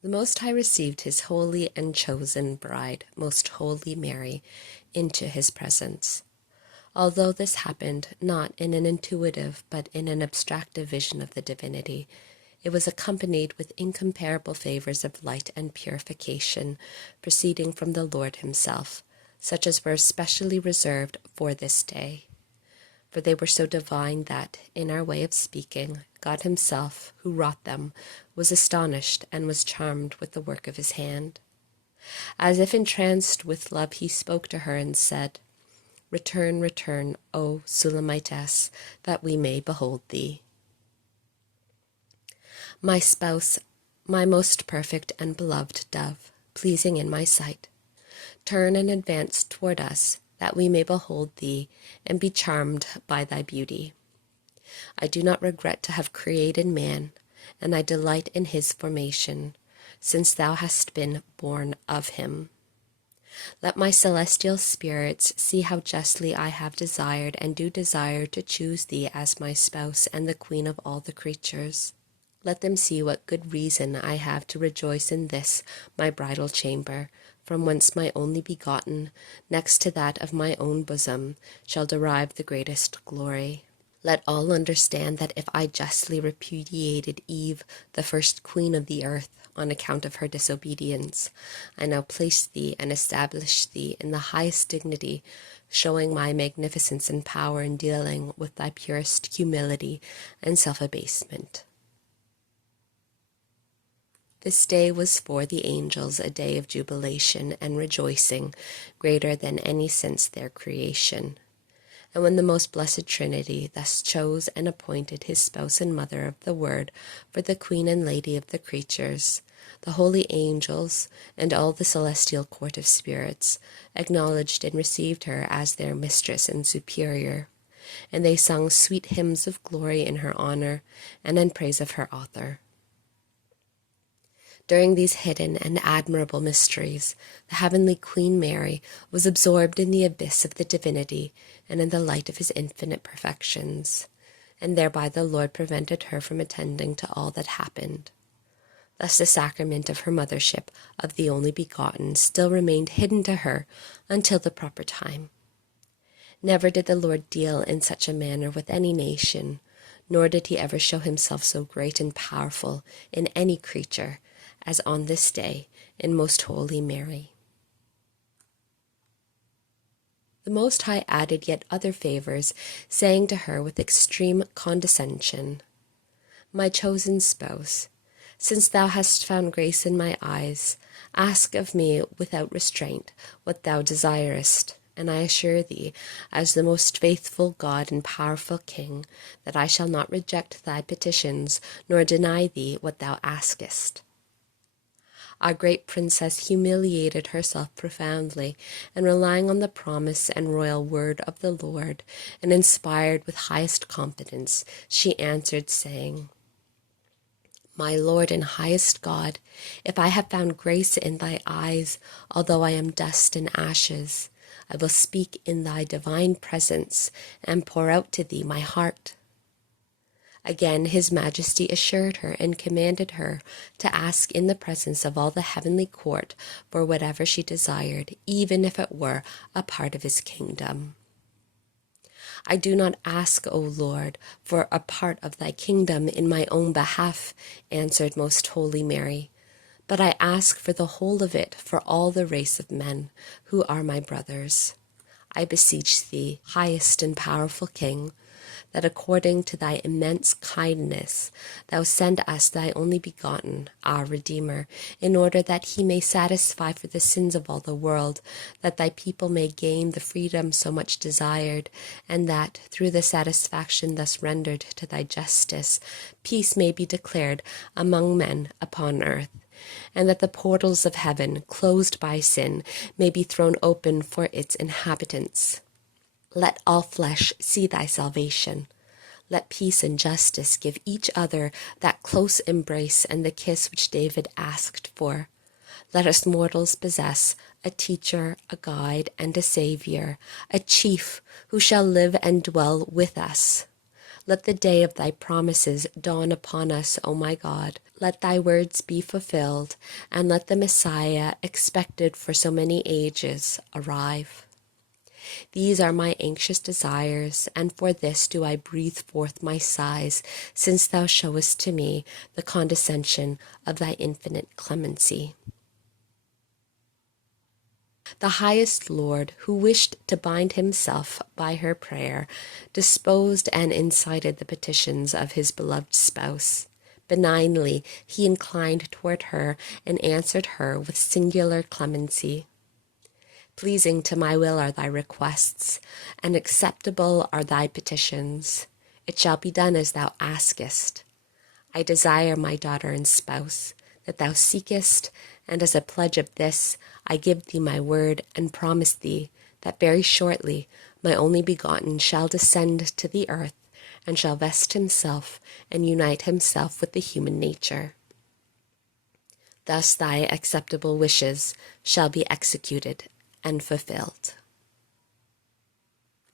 The Most High received his holy and chosen bride, Most Holy Mary, into his presence. Although this happened not in an intuitive but in an abstractive vision of the divinity, it was accompanied with incomparable favors of light and purification proceeding from the Lord himself, such as were especially reserved for this day. For they were so divine that, in our way of speaking, God himself, who wrought them, was astonished and was charmed with the work of his hand. As if entranced with love, he spoke to her and said, "Return, return, O Sulamitess, that we may behold thee. My spouse, my most perfect and beloved dove, pleasing in my sight, turn and advance toward us, that we may behold thee and be charmed by thy beauty. I do not regret to have created man, and I delight in his formation, since thou hast been born of him. Let my celestial spirits see how justly I have desired and do desire to choose thee as my spouse and the queen of all the creatures. Let them see what good reason I have to rejoice in this, my bridal chamber, from whence my only begotten, next to that of my own bosom, shall derive the greatest glory. Let all understand that if I justly repudiated Eve, the first queen of the earth, on account of her disobedience, I now place thee and establish thee in the highest dignity, showing my magnificence and power in dealing with thy purest humility and self-abasement. This day was for the angels a day of jubilation and rejoicing, greater than any since their creation. And when the most blessed Trinity thus chose and appointed his spouse and mother of the Word for the Queen and Lady of the creatures, the holy angels and all the celestial court of spirits acknowledged and received her as their mistress and superior, and they sung sweet hymns of glory in her honor and in praise of her author. During these hidden and admirable mysteries, the heavenly Queen Mary was absorbed in the abyss of the divinity and in the light of his infinite perfections, and thereby the Lord prevented her from attending to all that happened. Thus the sacrament of her mothership of the only begotten still remained hidden to her until the proper time. Never did the Lord deal in such a manner with any nation, nor did he ever show himself so great and powerful in any creature as on this day in Most Holy Mary. The Most High added yet other favors, saying to her with extreme condescension, "My chosen spouse, since thou hast found grace in my eyes, ask of me without restraint what thou desirest, and I assure thee, as the most faithful God and powerful King, that I shall not reject thy petitions, nor deny thee what thou askest." Our great princess humiliated herself profoundly, and relying on the promise and royal word of the Lord, and inspired with highest confidence, she answered, saying, "My Lord and highest God, if I have found grace in thy eyes, although I am dust and ashes, I will speak in thy divine presence and pour out to thee my heart." Again his majesty assured her and commanded her to ask in the presence of all the heavenly court for whatever she desired, even if it were a part of his kingdom. "I do not ask, O Lord, for a part of thy kingdom in my own behalf," answered Most Holy Mary, "but I ask for the whole of it for all the race of men who are my brothers. I beseech thee, highest and powerful King, that according to thy immense kindness thou send us thy only begotten, our Redeemer, in order that he may satisfy for the sins of all the world, that thy people may gain the freedom so much desired, and that, through the satisfaction thus rendered to thy justice, peace may be declared among men upon earth, and that the portals of heaven, closed by sin, may be thrown open for its inhabitants. Let all flesh see thy salvation. Let peace and justice give each other that close embrace and the kiss which David asked for. Let us mortals possess a teacher, a guide, and a savior, a chief who shall live and dwell with us. Let the day of thy promises dawn upon us, O my God. Let thy words be fulfilled, and let the Messiah, expected for so many ages, arrive. These are my anxious desires, and for this do I breathe forth my sighs, since thou showest to me the condescension of thy infinite clemency. The highest Lord, who wished to bind himself by her prayer, disposed and incited the petitions of his beloved spouse. Benignly he inclined toward her and answered her with singular clemency. Pleasing to my will are thy requests, and acceptable are thy petitions. It shall be done as thou askest. I desire, my daughter and spouse, that thou seekest, and as a pledge of this, I give thee my word and promise thee that very shortly my only begotten shall descend to the earth and shall vest himself and unite himself with the human nature. Thus thy acceptable wishes shall be executed and fulfilled.